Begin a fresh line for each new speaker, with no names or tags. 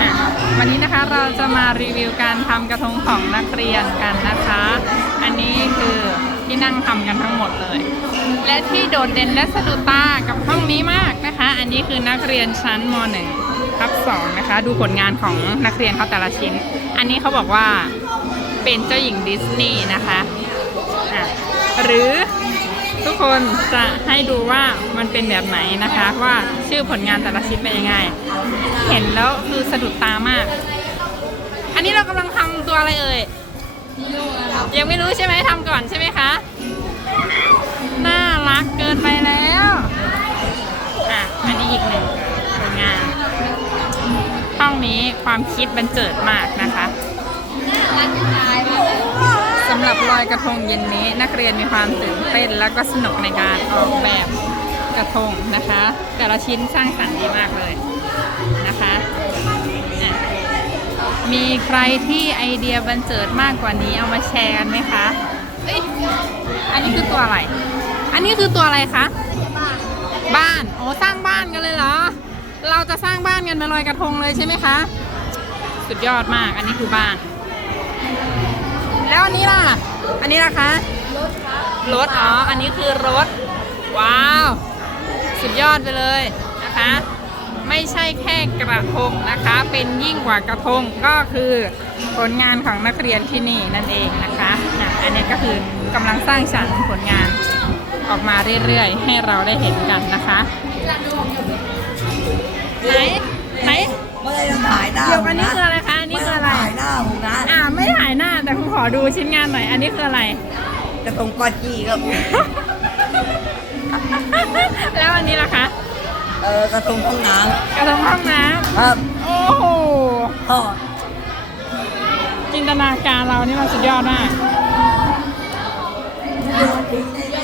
อะวันนี้นะคะเราจะมารีวิวการทำกระทงของนักเรียนกันนะคะ อันนี้คือที่นั่งทำกันทั้งหมดเลย และที่โดดเด่นและสะดุดตากับห้องนี้มากนะคะ อันนี้คือนักเรียนชั้นม .1 ทับ2นะคะ ดูผลงานของนักเรียนเขาแต่ละชิ้น อันนี้เขาบอกว่าเป็นเจ้าหญิงดิสนีย์นะคะะหรือ ทุกคนจะให้ดูว่ามันเป็นแบบไหนนะคะ ว่าชื่อผลงานแต่ละชิ้นเป็นยังไง เห็นแล้วคือสะดุดตามาก อันนี้เรากำลังทำตัวอะไรเอ่ยยังไม่รู้ใช่ไหมทำก่อนใช่ไหมคะ น่ารักเกินไปแล้วอะอันนี้อีกหนึ่งผลงาน ห้องนี้ความคิดบันเจิดมากนะคะน่ารักที่สำห รับลอยกระทงเย็นนี้ นักเรียนมีความตื่นเต้นแล้วก็สนุกในการออกแบบกระทงนะคะ แต่ละชิ้นสร้างสรรค์ดีมากเลยนะคะอะมีใครที่ไอเดียบันเจิดมากกว่านี้เอามาแชร์กันไหมคะเอ้ยอันนี้คือตัวอะไร อันนี้คือตัวอะไรคะบ้านโอ้สร้างบ้านกันเลยเหรอ เราจะสร้างบ้านกันมาลอยกระทงเลยใช่ไหมคะ สุดยอดมาก อันนี้คือบ้าน แล้วอันนี้ล่ะ อันนี้ล่ะคะรถอ๋อ อันนี้คือรถ ว้าว สุดยอดไปเลยนะคะ ไม่ใช่แค่กระทงนะคะ เป็นยิ่งกว่ากระทงก็คือผลงานของนักเรียนที่นี่นั่นเองนะคะอะอันนี้ก็คือกำลังสร้างสรรค์ผลงานออกมาเรื่อยๆ ให้เราได้เห็นกันนะคะ ขอดูชิ้นงานหน่อย อันนี้คืออะไร
จะตรงกอจีครับ
แล้วอันนี้ล่ะคะ
เออกระทงห้องน้
กระทงห้องน้ำ
ครับำ
โอ้โห
พ่อ
จินตนาการเรานี่มันสุดยอดมาก
เรื่องนี้ได้